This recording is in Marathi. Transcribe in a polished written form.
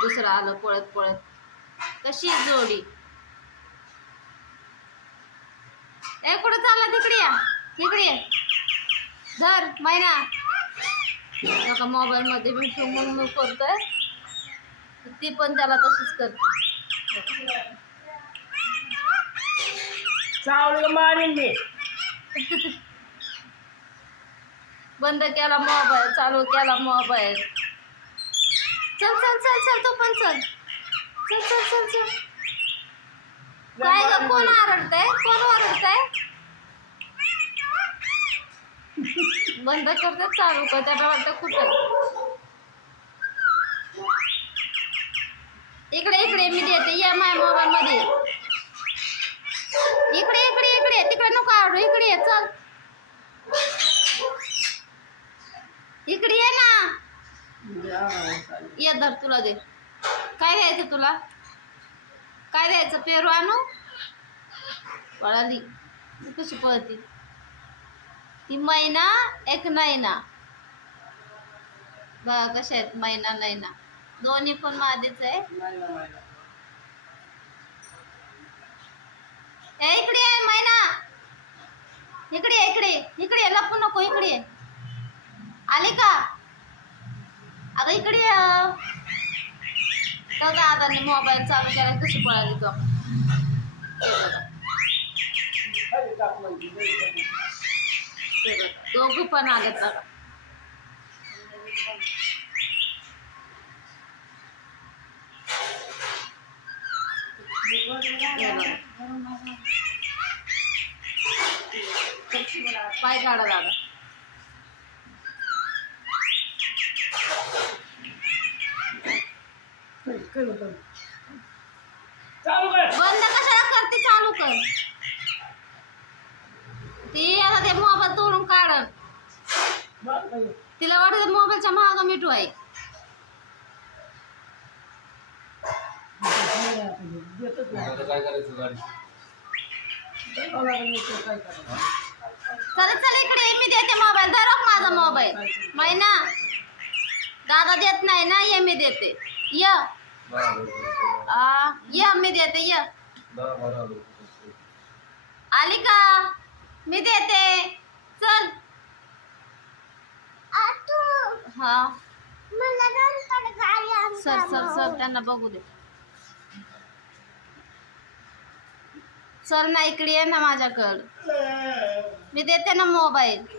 दुसरं आलं पळत पळत. कशी जोडी. ए कुठं चालला? तिकडे या, तिकडे ये. धर मैना. नका मोबाईल मध्ये मी मग करतोय. ती पण त्याला तशीच करते. चावलं मारीन मी. बंद केला मोबाईल, चालू केला मोबाईल. चल चल चल चल तू पण चल. चल चल चल चल. काय ग, कोण आरडतंय? कोण ओरडतंय? बंद करते, चालू कर. त्याला वाटतं कुठं. इकडे इकडे मी देते, या माझ्या मोबाईल मध्ये. इकडे इकडे इकडे, तिकडे नको आरडू. इकडे ये, चल. इकडे ये ना. ये धर, तुला दे. काय द्यायचं तुला? काय द्यायचं? पेरू आणू? पळाली कशी पळती ती. मैना एक नैना. बघा कशा आहेत मैना नैना. दोन्ही पण माझेच आहे. इकडे आहे मैना. इकडे इकडे इकडे, लपू नको. इकडे आले का? आता इकडे दादाने मोबाईल चालू केला. कशी पळाली तो. दोघं पण आले बघा. पाय काढा दादा. बंद कशाला करते? चालू कर. ती आता ते मोबाईल तोडून काढत. तिला वाटत मोबाईलच्या महाग मिठू आहे. चल चल इकडे, मी देते मोबाईल. धर माझा मोबाईल. मैना दादा देत नाही ना, ये मी देते. ये मी देते. ये आली का? मी देते. चल. हा सर सर सर, त्यांना बघू दे. सर ना इकडे ये ना माझ्याकडं. मी देते ना मोबाईल.